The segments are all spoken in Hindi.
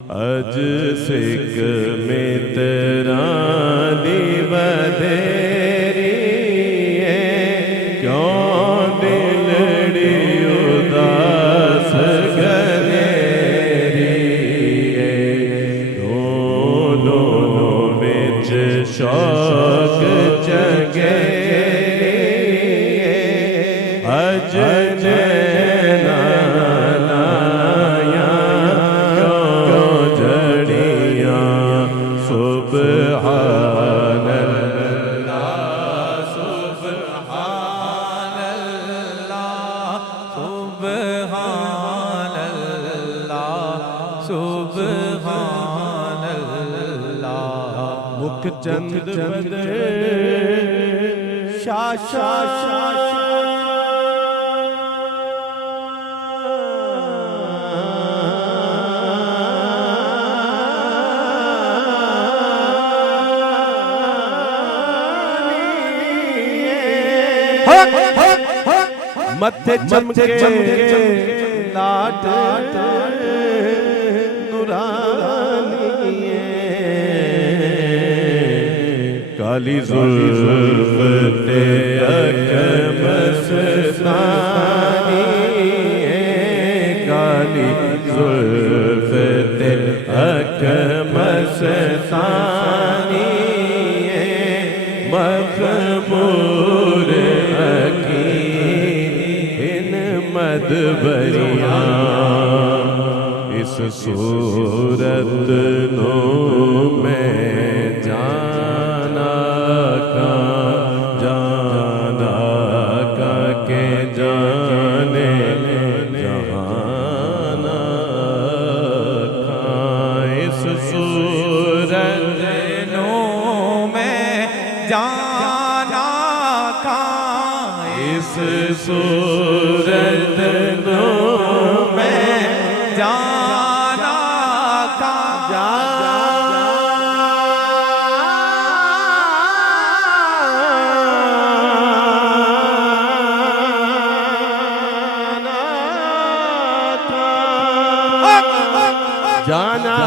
अज सिख में तेरा दी बधेरी क्यों दिलड़ी उदास गनेरी दोनों बिच शौक चंगेरी अज चंद बदे शाह मथे चमके लाट नुरानी काली जुल्फ ते अक मस्तानी काली जुल्फ ते अक मस्तानी मखमूर अकीन मदबरिया इस सूरत नो मैं जाना के जाने जहाना इस सूरत नो में जाना इस सूरत नो में जाना जाना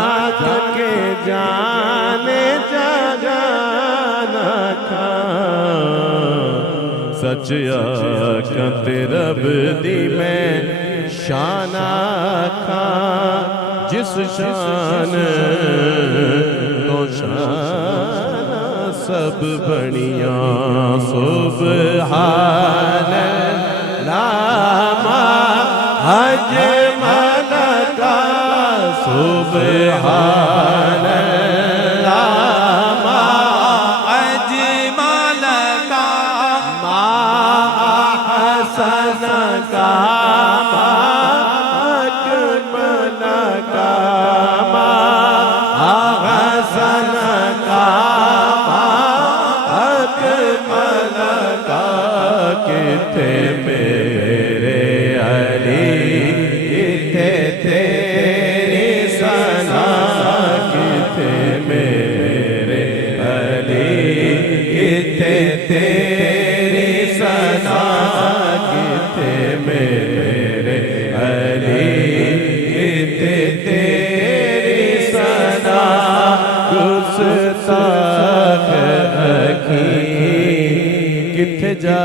के जाने जाना खा सचिया कते रब दी मैं शाना खा जिस शान तो शाना सब बनिया सुबहान लामा हज मलका सुबहान लामा अजमल का मा हसन का मा अकमल का मा हसन का मा अकमल का किथे मेरे अली किथे तेरी सना किथे मेरे अली किथे तेरी सना किथे मेरे अली किथे तेरी सना गुस्ताख अखी किथे जा